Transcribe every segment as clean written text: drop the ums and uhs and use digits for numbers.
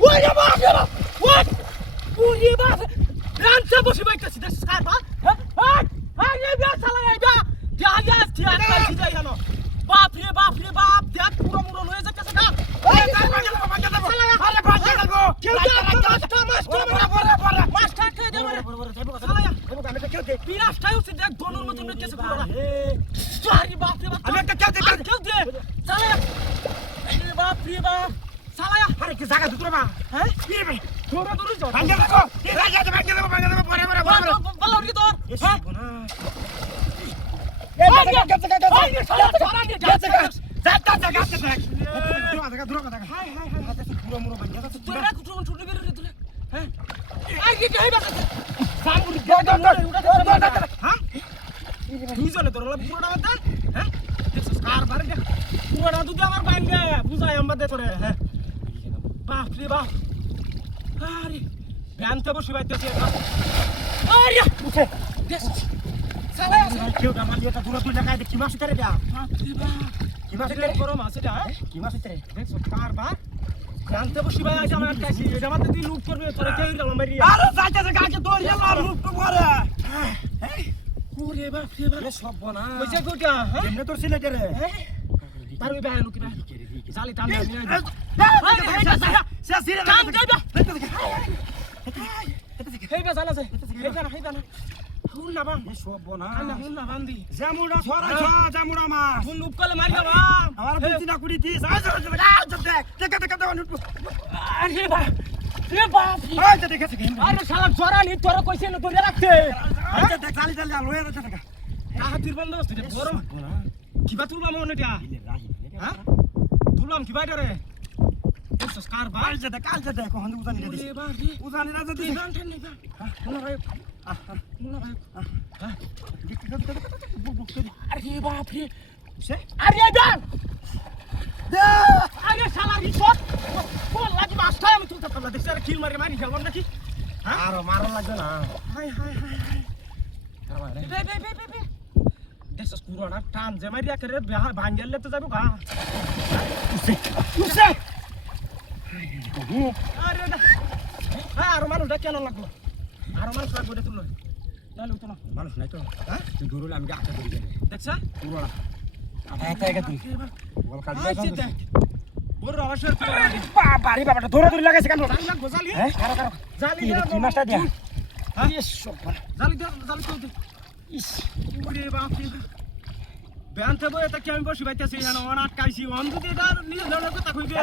ওই রে বাপ রে বাপ ওই ওরে বাপ রানতে বসে বাইতেছি দেখ স্যার বা হ্যাঁ এই বিয়া চালা এই বিয়া যা ঠিক আছে যাই জানো বাপ রে বাপ দেখ পুরো মুরো হয়ে যাচ্ছে না এই বাজে দেব আরে বাজে দেব কেউ মাস্টার খেয়ে দেব আমি তো কেউ দে পিরাসটাই উঠে দেখ দোনোর মতো মেরে কেসে পুরো আরে বাপ রে বাপ আমি একটা কেউ দে চালা বাপ রে বাপ চালা আরে কি জায়গা দুটো বা হ্যাঁ কি রে তোরা দূরে যাও ভাঙে দেখো কি ভাঙে দেব পরে বলো কি তোর হ্যাঁ বসে বাইতেছে কেউ আমার এটা দূরে তুই লাগাই দেখি মাছ উঠে দেয়া কি মাছ উঠে বড় মাছ এটা কি মাছ উঠে দেখছ কারবার জানতে বসি ভাই আজ আমার কাছে এটা মাত্র তুই লুট করবে তোরে কেউ গেল মারি আরে যাইতেছে গাকে তোর এলা লুট তো করে এই ওরে বাপ রে বাপ সব বনা কইছে গোটা হ্যাঁ এমনে তোর সিলেটে রে তার ওই ভাই লুকি ভাই জালি টান নিয়ে সে সিরে টান যাইবা হেইবা জালাছে হেইবা না হুন না বাম সব বনা না হুন না বান্দি জামুড়া ছড়া জামুড়া মা হুন উপকলে মারি বাবা আমার বুঝি না কুড়ি দিস আজ দেখ আরে বাপ রে বাপ আজ দেখেছ কি আরে শালা জরা নি তোরা কইছে না ধরে রাখতে আজ দেখ চালি লয়ে রাখতে টাকা হাতির বন্দোবস্ত রে বড় কিবা তুলবা মনে এটা হ্যাঁ তুললাম কি বাইরে রে সংস্কার বাই যে দেখ কাল যে দেখ হন উজানি রে উজানি রে যদি গান ঠান নেই না ভাই মুনা ভাই হ্যাঁ আরে বাপ রে আরে গান দে আরে শালা রিসট কোন লাগি মাস্টার আমি তুলতে পারলাম দেখছ আরে কিল মারি খেললাম নাকি হ্যাঁ আর মারো লাগবে না হাই বে দেখছ পুরোনা টান যে মারিয়া করে ভাঙ্গেলে তো যাবো গা উসে আরে হ্যাঁ আর মানুষটা কেন লাগলো আর মানুষ লাগবে এটা তুলো তাহলে তো না মানুষ নাই তো হ্যাঁ তুই দূরে আমি আটা ধরে গেলে দেখছ পুরোনা একা তুই বল কাট দেখ বড় অবসর বাড়ি বাবাটা ধরে লাগাইছে কেন লাগবো জালি হ্যাঁ জালি কি মাছটা দিয়া হ্যাঁ জালি তো ইস ওরে বাপ রে ব্যান্তে বই এটা কি আমি বসি বাইতেছি জানো অন আটকাইছি অন যদি এটা নিজে ধরে কথা কইবে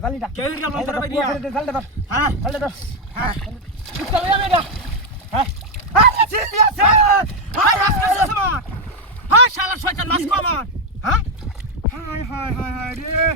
জালিটা কেউ রে মন করে বাইয়া জালটা হ্যাঁ হ্যাঁ চলে যাবে না হ্যাঁ আরে সিরিয়াস হাই হাসকে সমা হ্যাঁ শালা শয়তান মাছ কো আমার হ্যাঁ হাই রে